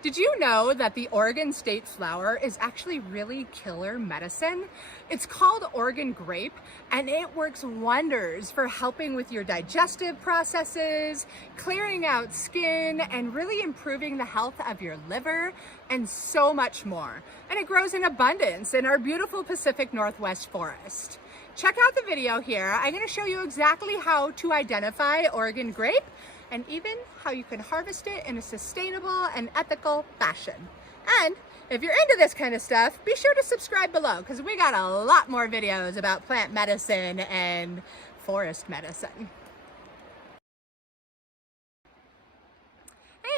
Did you know that the Oregon state flower is actually really killer medicine? It's called Oregon Grape, and it works wonders for helping with your digestive processes, clearing out skin, and really improving the health of your liver, and so much more. And it grows in abundance in our beautiful Pacific Northwest forest. Check out the video here. I'm going to show you exactly how to identify Oregon Grape and even how you can harvest it in a sustainable and ethical fashion. And if you're into this kind of stuff, be sure to subscribe below because we got a lot more videos about plant medicine and forest medicine.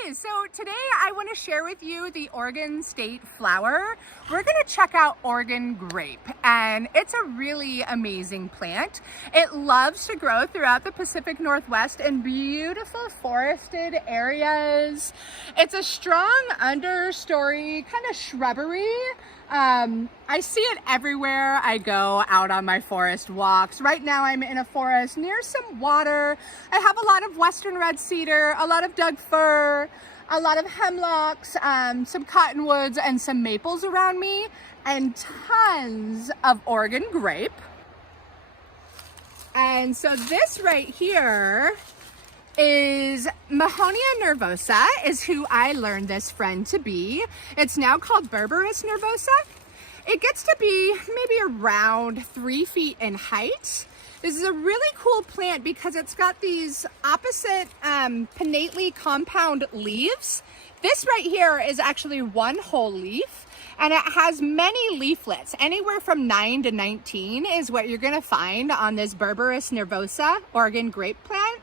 Hey, so today I want to share with you the Oregon state flower. We're going to check out Oregon Grape, and it's a really amazing plant. It loves to grow throughout the Pacific Northwest in beautiful forested areas. It's a strong understory kind of shrubbery. I see it everywhere I go out on my forest walks. Right now I'm in a forest near some water. I have a lot of western red cedar, a lot of Doug fir, a lot of hemlocks, some cottonwoods, and some maples around me, and tons of Oregon grape. And so this right here is Mahonia Nervosa, is who I learned this friend to be. It's now called Herbalist Nervosa. It gets to be maybe around 3 feet in height. This is a really cool plant because it's got these opposite pinnately compound leaves. This right here is actually one whole leaf, and it has many leaflets. Anywhere from 9 to 19 is what you're gonna find on this Herbalist Nervosa Oregon grape plant.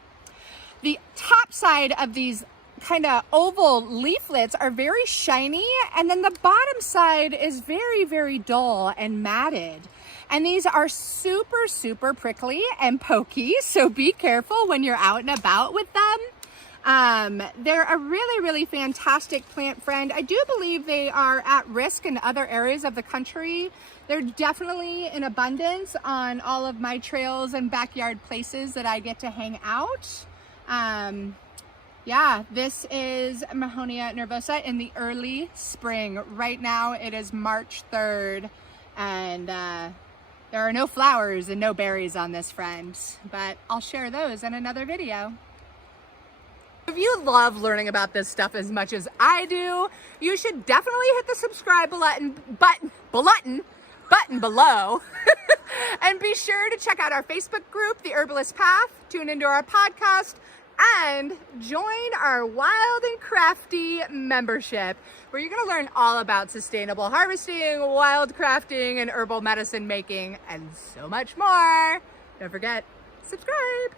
The top side of these kind of oval leaflets are very shiny, and then the bottom side is very, very dull and matted. And these are super, super prickly and pokey, so be careful when you're out and about with them. They're a really, really fantastic plant friend. I do believe they are at risk in other areas of the country. They're definitely in abundance on all of my trails and backyard places that I get to hang out. Yeah, this is Mahonia Nervosa in the early spring. Right now it is March 3rd, and there are no flowers and no berries on this friend, but I'll share those in another video. If you love learning about this stuff as much as I do, you should definitely hit the subscribe button below. And be sure to check out our Facebook group, The Herbalist Path, tune into our podcast, and join our Wild and Crafty membership, where you're going to learn all about sustainable harvesting, wild crafting, and herbal medicine making, and so much more. Don't forget, subscribe.